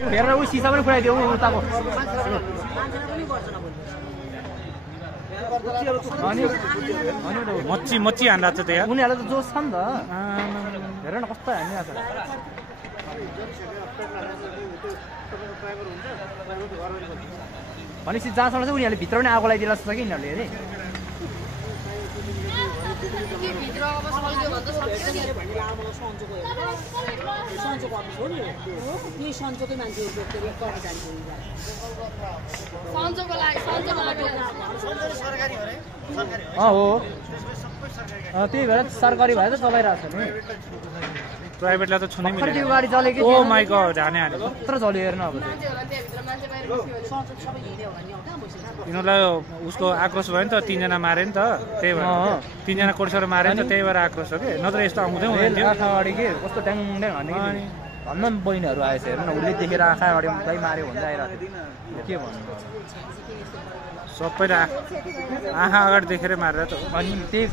हेरेर उ सिसा पनि फुटाइदियो उताको मच्छी मच्छी हान्दा छ त्यहाँ उनीहरूलाई त जोस छ नि त हेर न कस्तो हानिरहेको छ भनेपछि जहाँसम्म चाहिँ उनीहरूले भित्र पनि आगो लगाइदिएर जस्तो छ कि यिनीहरूले अरे हो त्यही भएर सरकारी भएर त चलाइरहेको छ नि प्राइभेटलाई त छुनै त्यो गाडी चलेको ओ माइ गॉड हाने यत्रो चल्यो हेर्नु अब यिनीहरूलाई उसको आक्रोश भयो नि त 3 जना मारे नि त त्यही भएर 3 जना कोर्सर मारे नि त त्यही भएर आक्रोश हो के नत्र यस्तो आउँदै हुँदैन थियो आँखा अगाडि के कस्तो ट्याङ ट्याङ हान्ने धन्न बहिनीहरू आएछ हेर्नु न उसले देखेर आँखा अगाडि गाई माऱ्यो भन्दै आइरहेको थियो के भन्नु सबैले आँखा अगाडि देखेरै मारेर त अनि त्यही